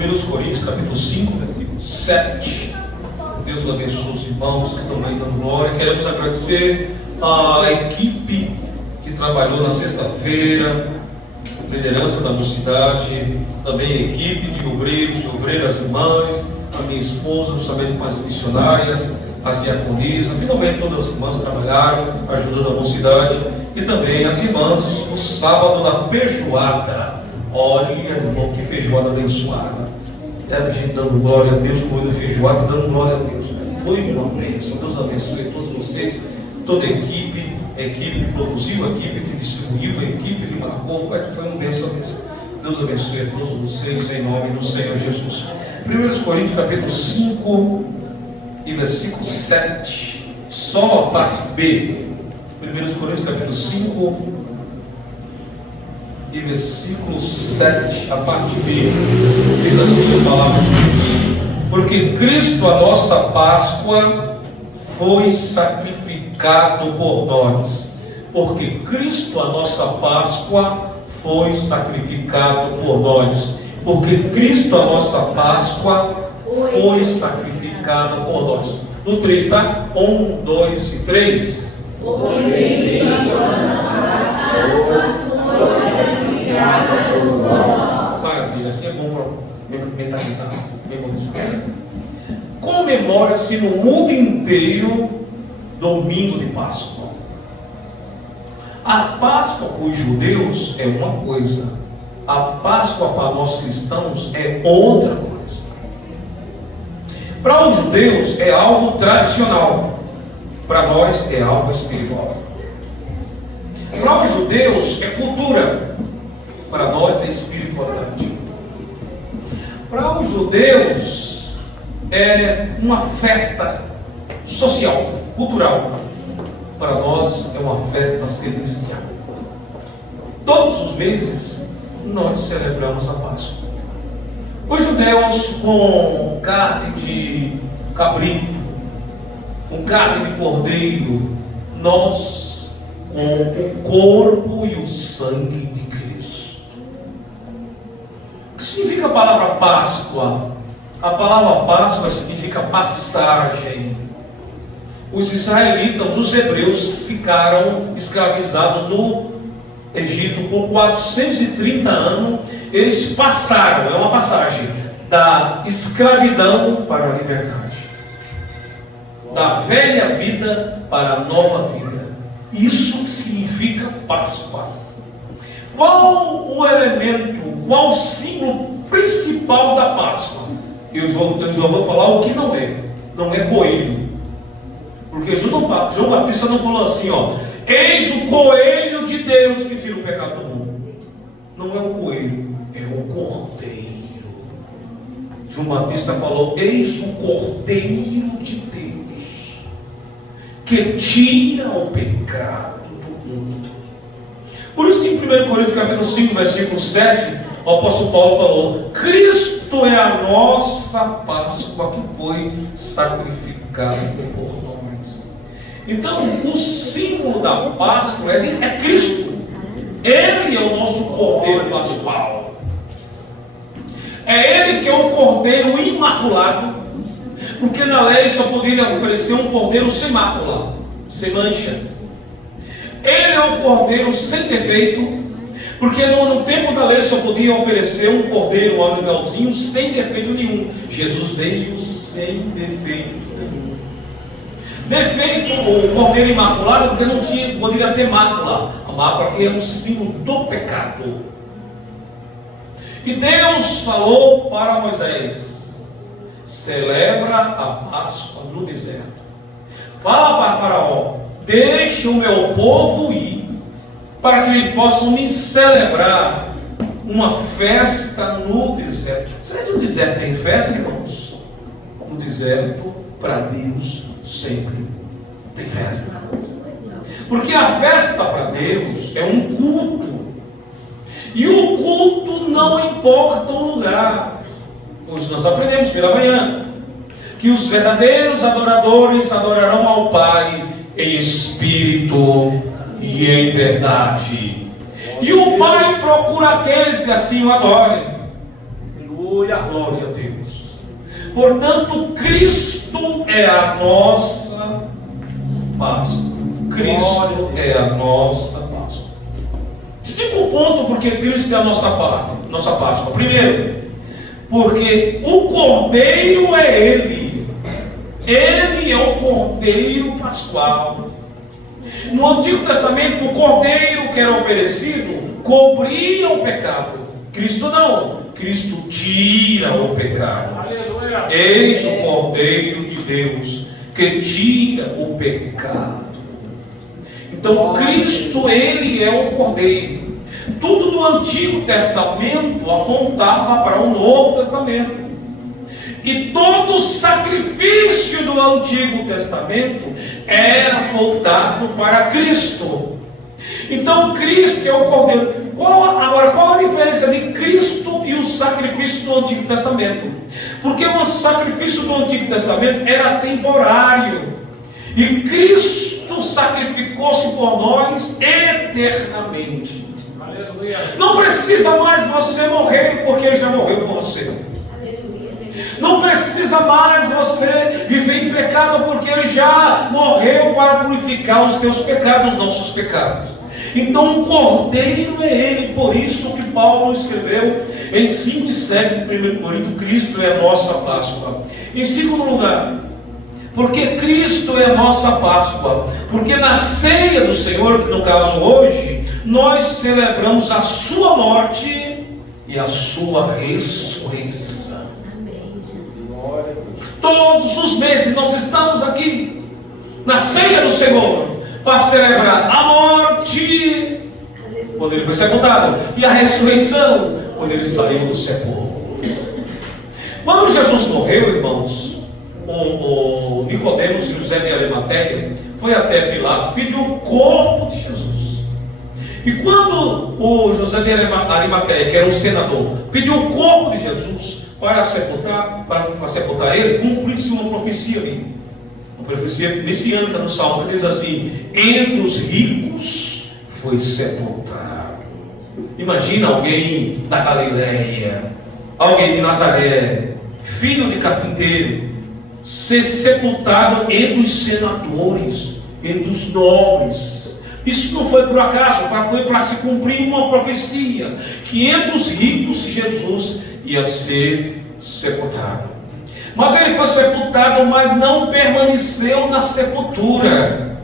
1 Coríntios, capítulo 5, versículo 7. Deus abençoe os irmãos que estão aí dando glória. Queremos agradecer a equipe que trabalhou na sexta-feira, liderança da mocidade, também a equipe de obreiros e obreiras irmãs, a minha esposa, justamente com as missionárias, as diaconisas, finalmente todas as irmãs trabalharam, ajudando a mocidade, e também as irmãs no sábado da feijoada. Olha, irmão, que feijoada abençoada. A gente dando glória a Deus, comendo feijoada, dando glória a Deus. Foi uma bênção. Deus abençoe todos vocês, toda a equipe que produziu, a equipe que distribuiu, a equipe que marcou. Foi uma bênção mesmo. Deus abençoe a todos vocês em nome do Senhor Jesus. 1 Coríntios capítulo 5 e versículo 7. Só a parte B. 1 Coríntios capítulo 5 e versículo 7, a parte B, diz assim a palavra de Deus: porque Cristo, a nossa Páscoa, foi sacrificado por nós. Porque Cristo, a nossa Páscoa, foi sacrificado por nós. Porque Cristo, a nossa Páscoa, foi sacrificado por nós. No 3, tá? 1, 2 e 3. Maravilha, assim é bom para mentalizar, memorizar. Comemora-se no mundo inteiro domingo de Páscoa. A Páscoa para os judeus é uma coisa, a Páscoa para nós cristãos é outra coisa. Para os judeus é algo tradicional, para nós é algo espiritual. Para os judeus é cultura, para nós é espiritualidade. Para os judeus é uma festa social, cultural, para nós é uma festa celestial. Todos os meses nós celebramos a Páscoa. Os judeus com carne de cabrito, com carne de cordeiro, nós com o corpo e o sangue de Cristo. O que significa a palavra Páscoa? A palavra Páscoa significa passagem. Os israelitas, os hebreus, ficaram escravizados no Egito por 430 anos. Eles passaram, é uma passagem da escravidão para a liberdade, da velha vida para a nova vida. Isso significa Páscoa. Qual o elemento, qual o símbolo principal da Páscoa? Eu já vou falar o que não é. Não é coelho. Porque João Batista não falou assim, ó: eis o coelho de Deus que tira o pecado do mundo. Não é o coelho, é o cordeiro. João Batista falou: eis o cordeiro de Deus que tira o pecado do mundo. Por isso que em 1 Coríntios capítulo 5, versículo 7, o apóstolo Paulo falou: Cristo é a nossa Páscoa que foi sacrificado por nós. Então, o símbolo da Páscoa é Cristo. Ele é o nosso cordeiro pascual. É Ele que é o cordeiro imaculado. Porque na lei só poderia oferecer um cordeiro sem mácula, sem mancha. Ele é o cordeiro sem defeito, porque no tempo da lei só podia oferecer um cordeiro, um animalzinho sem defeito nenhum. Jesus veio sem defeito nenhum. Defeito, o cordeiro imaculado, porque não poderia ter mácula. A mácula que é um símbolo do pecado. E Deus falou para Moisés: celebra a Páscoa no deserto. Fala para Faraó: deixa o meu povo ir, para que eles possam me celebrar uma festa no deserto. Será que no deserto tem festa, irmãos? No deserto, para Deus, sempre tem festa. Porque a festa para Deus é um culto. E o culto não importa o lugar. Hoje nós aprendemos pela manhã que os verdadeiros adoradores adorarão ao Pai em espírito e em verdade. E o Pai procura aqueles que assim o adorem. Aleluia, glória a Deus. Portanto, Cristo é a nossa Páscoa. Cristo é a nossa Páscoa. Explica o ponto porque Cristo é a nossa Páscoa. Primeiro, porque o Cordeiro é Ele. Ele é o Cordeiro Pascual. No Antigo Testamento, o Cordeiro que era oferecido cobria o pecado. Cristo não. Cristo tira o pecado. Aleluia. Eis o Cordeiro de Deus que tira o pecado. Então Cristo, Ele é o Cordeiro. Tudo do Antigo Testamento apontava para o Novo Testamento. E todo o sacrifício do Antigo Testamento era voltado para Cristo. Então Cristo é o Cordeiro. Qual a diferença de Cristo e o sacrifício do Antigo Testamento? Porque o sacrifício do Antigo Testamento era temporário. E Cristo sacrificou-se por nós eternamente. Aleluia. Não precisa mais você morrer, porque Ele já morreu por você. Não precisa mais você viver em pecado, porque Ele já morreu para purificar os teus pecados, os nossos pecados. Então o Cordeiro é Ele. Por isso que Paulo escreveu em 5 e 7 de 1 Coríntios: Cristo é a nossa Páscoa. Em segundo lugar, porque Cristo é a nossa Páscoa, porque na ceia do Senhor, que no caso hoje, nós celebramos a sua morte e a sua ressurreição. Todos os meses nós estamos aqui na ceia do Senhor para celebrar a morte, quando Ele foi sepultado, e a ressurreição, quando Ele saiu do sepulcro. Quando Jesus morreu, irmãos, o Nicodemos e José de Arimateia foi até Pilatos, pediu o corpo de Jesus. E quando o José de Arimateia, que era um senador, pediu o corpo de Jesus para sepultar ele, cumpriu-se uma profecia ali, uma profecia messiânica no Salmo, que diz assim: entre os ricos foi sepultado. Imagina alguém da Galileia, alguém de Nazaré, filho de carpinteiro, ser sepultado entre os senadores, entre os nobres. Isso não foi por acaso, foi para se cumprir uma profecia, que entre os ricos Jesus ia ser sepultado. Mas Ele foi sepultado, mas não permaneceu na sepultura.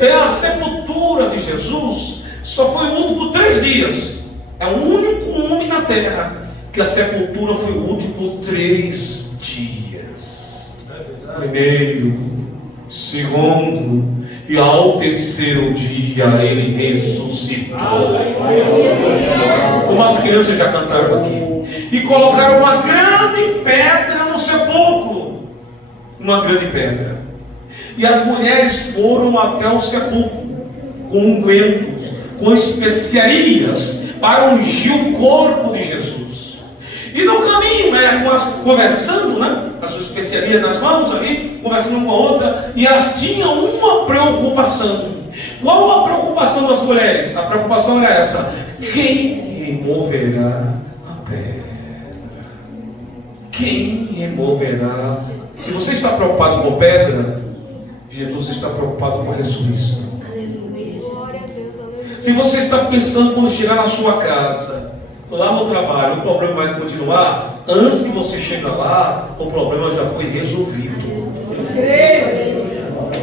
A sepultura de Jesus só foi o último 3 dias. É o único homem na terra que a sepultura foi o último 3 dias. Primeiro, segundo e ao terceiro dia Ele ressuscitou. Como as crianças já cantaram aqui. E colocaram uma grande pedra no sepulcro. Uma grande pedra. E as mulheres foram até o sepulcro com ungüentos, com especiarias, para ungir o corpo de Jesus. E no caminho, conversando, as especiarias nas mãos ali, conversando uma com a outra, e elas tinham uma preocupação. Qual a preocupação das mulheres? A preocupação era essa: quem removerá a pedra? Quem removerá? Se você está preocupado com pedra, Jesus está preocupado com a ressurreição. Se você está pensando quando chegar na sua casa, lá no trabalho, o problema vai continuar, antes de você chegar lá, o problema já foi resolvido.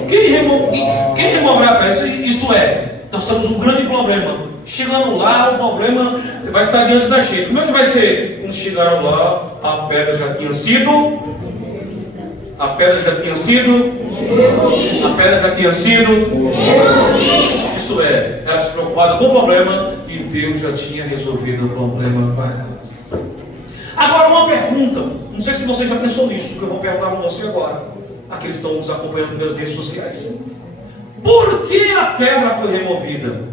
Quem removerá a pedra? Isto é, nós temos um grande problema. Chegando lá, o problema vai estar diante da gente. Como é que vai ser? Quando chegaram lá, a pedra já tinha sido isto é, ela se preocupada com o problema e Deus já tinha resolvido o problema para elas. Agora uma pergunta, não sei se você já pensou nisso, porque eu vou perguntar para você agora, aqueles que estão nos acompanhando pelas redes sociais. Por que a pedra foi removida?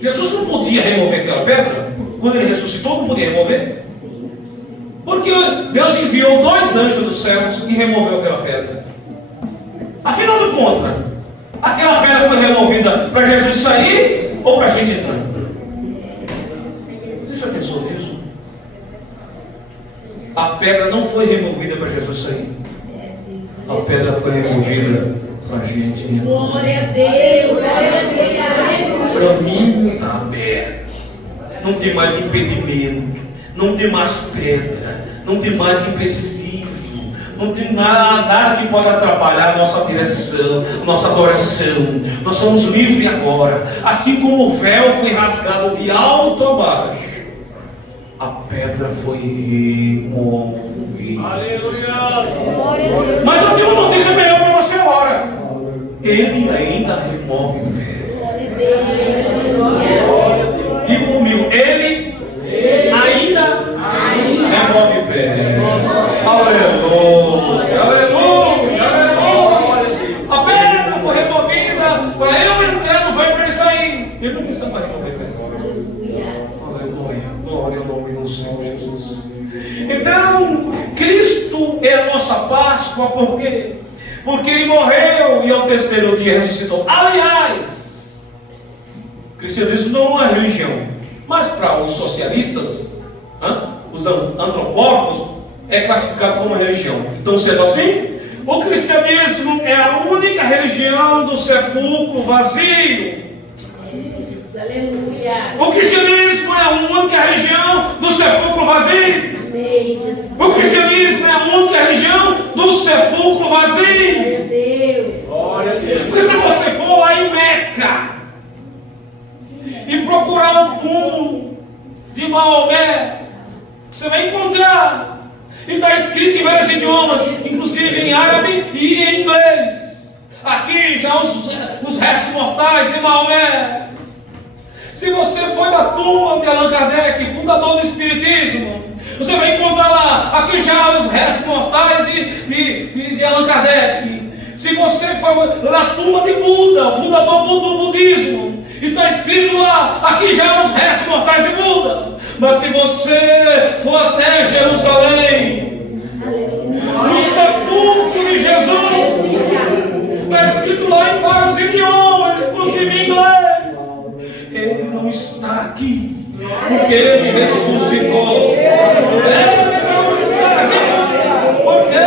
Jesus não podia remover aquela pedra? Quando Ele ressuscitou, não podia remover? Porque Deus enviou 2 anjos dos céus e removeu aquela pedra. Afinal de contas, aquela pedra foi removida para Jesus sair ou para a gente entrar? Você já pensou nisso? A pedra não foi removida para Jesus sair. A pedra foi removida para a gente. Glória a Deus. O caminho está aberto. Não tem mais impedimento. Não tem mais pedra. Não tem mais empecilho. Não tem nada que pode atrapalhar a nossa direção, nossa adoração. Nós somos livres agora. Assim como o véu foi rasgado de alto a baixo, a pedra foi removida. Aleluia! Mas eu tenho uma notícia melhor para você agora. Ele ainda remove pedra. E comigo, ele ainda remove pedra. Aleluia! Aleluia! Aleluia! A pedra foi removida para eu entrar, não foi para ele sair. Ele não precisa mais remover pedra. Aleluia! Glória ao nome do Senhor Jesus. Então, Cristo é a nossa Páscoa, por quê? Porque Ele morreu e ao terceiro dia ressuscitou. Aliás, o cristianismo não é religião, mas para os socialistas, os antropólogos, é classificado como religião. Então, sendo assim, o cristianismo é a única religião do sepulcro vazio. Aleluia. O cristianismo é a única religião do sepulcro vazio. O cristianismo é a única religião do sepulcro vazio. Glória a Deus. Porque se você for lá em Meca e procurar um túmulo de Maomé, você vai encontrar. E está escrito em vários idiomas, inclusive em árabe e em inglês. Aqui já os restos mortais de Maomé. Se você for da tumba de Allan Kardec, fundador do Espiritismo, você vai encontrar lá, aqui já os restos mortais de Allan Kardec. Se você for na tumba de Buda, fundador do budismo, está escrito lá, aqui já os restos mortais de Buda. Mas se você for até Jerusalém, no sepulcro de Jesus, está escrito lá em vários idiomas, inclusive em inglês. Ele não está aqui, porque Ele ressuscitou. Ele não está aqui, porque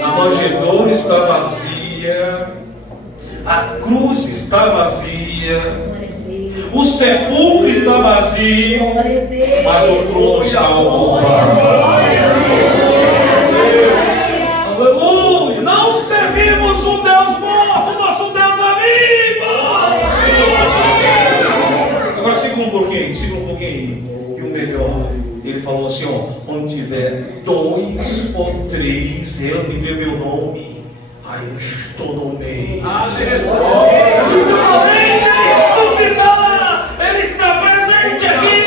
a manjedoura está vazia, a cruz está vazia, o sepulcro está vazio, mas o trono está ocupado. Aleluia! Não servimos um Deus morto, nosso Deus é vivo. Agora siga um pouquinho. E o melhor, Ele falou assim, onde tiver 2 ou 3 reunidos em meu nome, aí eu estou no meio. Aleluia! Além de ressuscitar, Ele está presente aqui.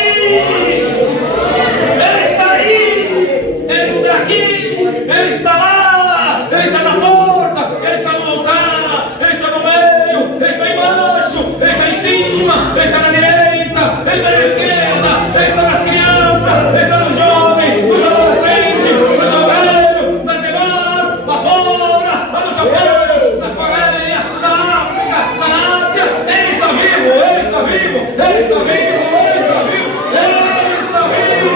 Ele está aí. Ele está aqui. Ele está lá. Ele está na porta. Ele está no altar. Ele está no meio. Ele está embaixo. Ele está em cima. Ele está na direita. Ele está na esquerda. Ele está nas crianças. Ele está nos jovens, nos adolescentes, nos velhos, nas irmãs, lá fora, lá no Japão, na Coreia, na África, na Ásia. Ele está vivo, Ele está vivo, Ele está vivo, Ele está vivo, Ele está vivo.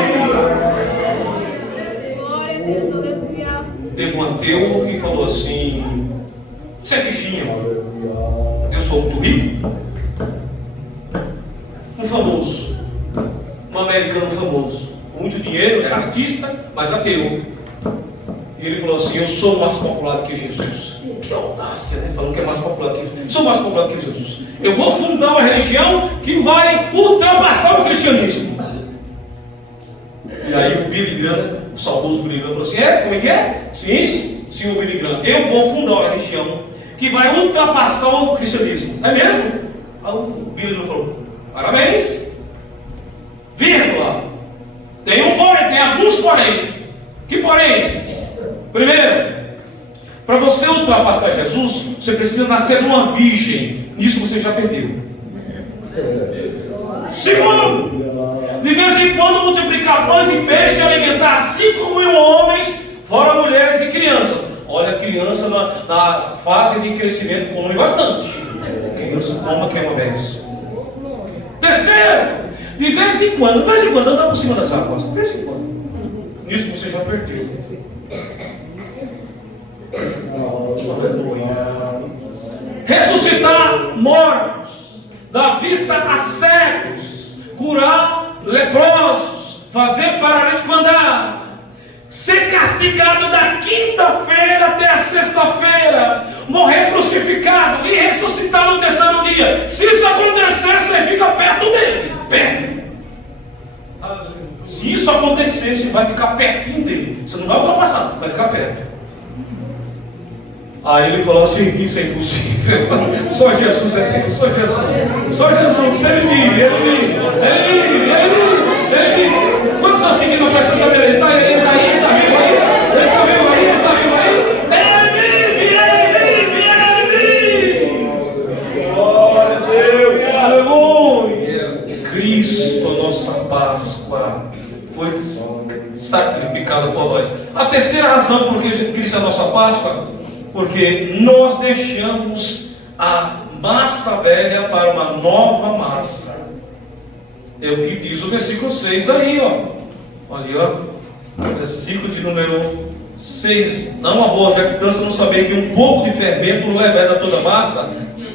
Glória a Deus, aleluia. Teve um ateu que falou assim: você é fichinha, eu sou muito rico. Um famoso, um americano famoso, com muito dinheiro, era artista, mas ateu. E ele falou assim: eu sou mais popular do que Jesus. Que audácia, né? Falando que é mais popular que Jesus. Sou mais popular que Jesus. Eu vou fundar uma religião que vai ultrapassar o cristianismo. E aí o Billy Graham, o saudoso Billy Graham, falou assim: como é que é? Sim, o Billy Graham. Eu vou fundar uma religião que vai ultrapassar o cristianismo. É mesmo? Aí o Billy Graham falou: parabéns, vírgula. Tem um porém, tem alguns porém. Que porém? Primeiro, para você ultrapassar Jesus, você precisa nascer de uma virgem. Nisso você já perdeu. Segundo, de vez em quando multiplicar pães e peixes e alimentar 5.000 homens, fora mulheres e crianças. Olha, a criança na fase de crescimento come bastante. A criança toma que é uma vez. Terceiro, de vez em quando anda por cima das águas. De vez em quando. Nisso você já perdeu. Ressuscitar mortos, dar vista a cegos, curar leprosos, fazer paralítico andar, ser castigado da quinta-feira até a sexta-feira, morrer crucificado e ressuscitar no terceiro dia. Se isso acontecer, você fica perto dele, perto. Se isso acontecer, você vai ficar pertinho dele. Você não vai ultrapassar, vai ficar perto. Aí ele falou assim: isso é impossível. Só Jesus é Deus, só Jesus. Só Jesus, ele vive, ele vive, ele vive, ele vive, ele vive. Quantos são assim que não precisam saber? Ele está aí, ele está aí, ele está vivo aí, ele está vivo aí, ele está vivo aí. Ele vive, ele vive, ele vive. Glória a Deus, aleluia. Cristo, a nossa Páscoa, foi sacrificado por nós. A terceira razão por que Cristo é a nossa Páscoa, porque nós deixamos a massa velha para uma nova massa. É o que diz o versículo 6 aí, ó. Ali, ó. Versículo de número 6. Não há boa jactância não saber que um pouco de fermento leveda toda a massa.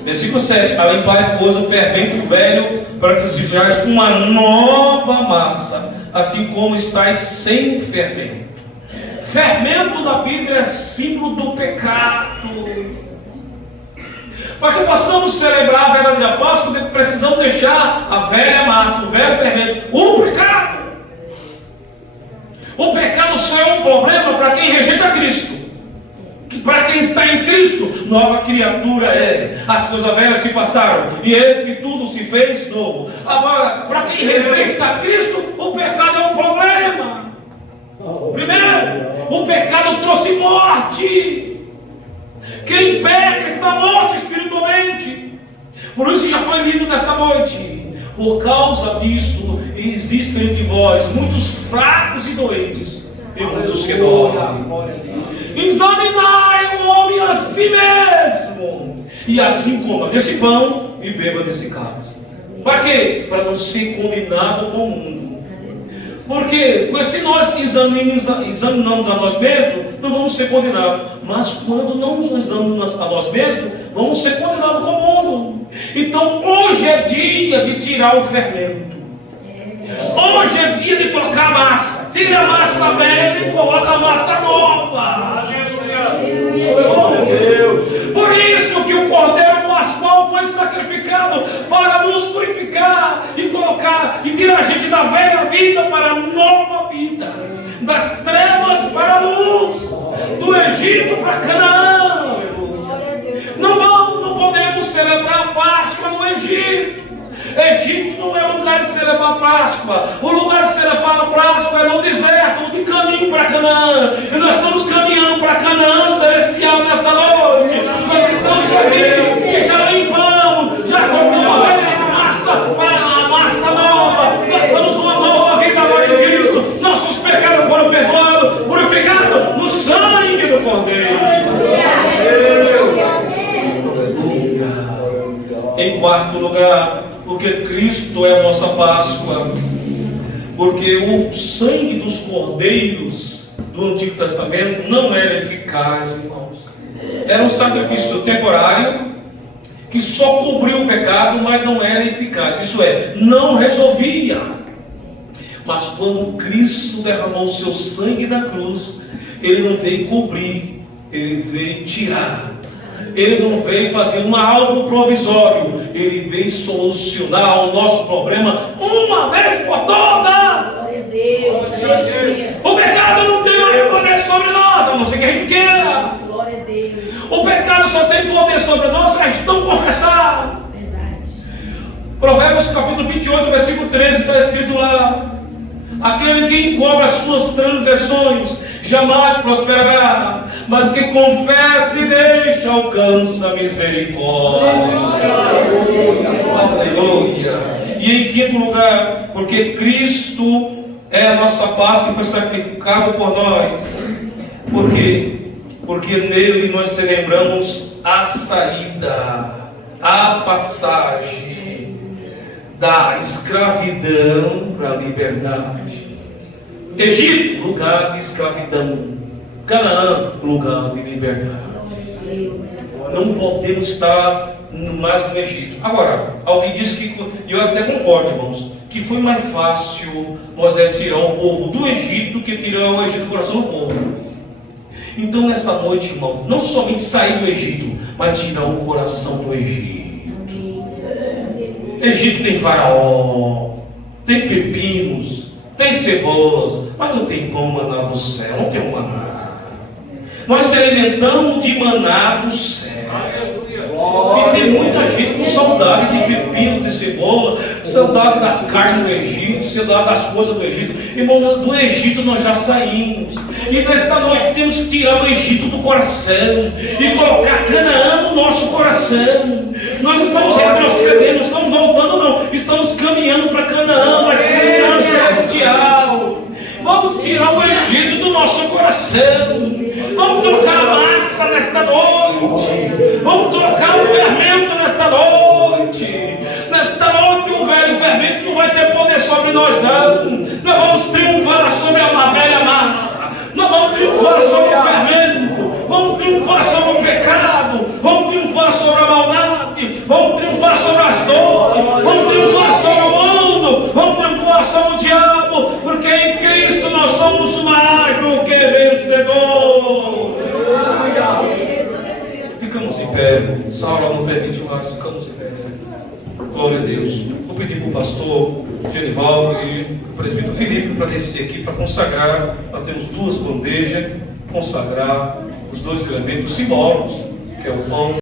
Versículo 7. A limpar, pois, o fermento velho, para que sejais uma nova massa, assim como estáis sem fermento. Fermento da Bíblia é símbolo do pecado. Para que possamos celebrar a verdadeira Páscoa, precisamos deixar a velha massa, o velho fermento, o pecado. O pecado só é um problema para quem rejeita Cristo. Para quem está em Cristo, nova criatura é. As coisas velhas se passaram, e eis que tudo se fez novo. Agora, para quem rejeita Cristo, o pecado é um problema. Primeiro, o pecado trouxe morte. Quem peca está morto espiritualmente. Por isso que já foi lido nesta noite. Por causa disto, existem entre vós muitos fracos e doentes, e muitos que dormem. Examinai o homem a si mesmo, e assim coma desse pão e beba desse cálice. Para quê? Para não ser condenado com o mundo. Porque se nós examinamos a nós mesmos, não vamos ser condenados. Mas quando não nos examinamos a nós mesmos, vamos ser condenados com o mundo. Então hoje é dia de tirar o fermento. Hoje é dia de trocar a massa. Tira a massa velha e coloca a massa nova. Aleluia. Por isso que o Cordeiro Pascual foi sacrificado, para nos purificar e colocar e tirar a gente da velha vida para a nova vida, das trevas para a luz, do Egito para Canaã. Não podemos celebrar a Páscoa no Egito. Egito não é lugar de celebrar a Páscoa. O lugar de celebrar a Páscoa é no deserto, de caminho para Canaã. E nós estamos caminhando para Canaã celestial nesta noite. Nós estamos aqui e já limpamos, já colocamos a massa para a massa nova. Nós estamos uma nova vida agora em Cristo. Nossos pecados foram perdoados, purificados no sangue do Cordeiro. Em quarto lugar, porque Cristo é a nossa Páscoa, porque o sangue dos cordeiros do Antigo Testamento não era eficaz, irmãos. Era um sacrifício temporário que só cobriu o pecado, mas não era eficaz, isto é, não resolvia. Mas quando Cristo derramou o seu sangue na cruz, Ele não veio cobrir, Ele veio tirar. Ele não veio fazer algo provisório, Ele veio solucionar o nosso problema uma vez por todas. O pecado não tem mais poder sobre nós, a não ser que a gente queira. O pecado só tem poder sobre nós se a gente não confessar. Provérbios capítulo 28, versículo 13, está escrito lá: aquele que encobre as suas transgressões jamais prosperará, mas quem confessa e deixa alcança misericórdia. Aleluia. E em quinto lugar, porque Cristo é a nossa Páscoa que foi sacrificado por nós. Por quê? porque nele nós celebramos a saída, a passagem da escravidão para a liberdade. Egito, lugar de escravidão. Canaã, lugar de liberdade. Não podemos estar mais no Egito. Agora, alguém disse que, e eu até concordo, irmãos, que foi mais fácil Moisés tirar o povo do Egito do que tirar o Egito do coração do povo. Então, nesta noite, irmão, não somente sair do Egito, mas tirar o coração do Egito. Egito tem faraó, tem pepinos, tem cebolas, mas não tem pão maná do céu, não tem um maná. Nós se alimentamos de maná do céu. E tem muita gente com saudade de pepino, de cebola, saudade das carnes do Egito, saudade das coisas do Egito. Irmão, do Egito nós já saímos. E nesta noite temos que tirar o Egito do coração e colocar Canaã no nosso coração. Nós não estamos retrocedendo, não estamos voltando, não. Estamos caminhando para Canaã, mas Canaã celestial. Vamos tirar o Egito do nosso coração. Vamos trocar a massa nesta noite. Vamos trocar o fermento nesta noite. Nesta noite o velho fermento não vai ter poder sobre nós, não. Nós vamos triunfar sobre a velha massa. Nós vamos triunfar sobre o fermento. Vamos triunfar sobre o pecado. Vamos triunfar sobre a maldade. Vamos triunfar sobre as dores. Vamos triunfar sobre o mundo. Vamos triunfar sobre o diabo. Porque em Cristo nós somos mais do que vencedor. Ficamos em pé. Saura não permite mais, ficamos em pé. Glória a Deus. Vou pedir para o pastor Genivaldo e o presbítero Filipe para descer aqui para consagrar. Nós temos duas bandejas, consagrar os dois elementos simbólicos, que é o pão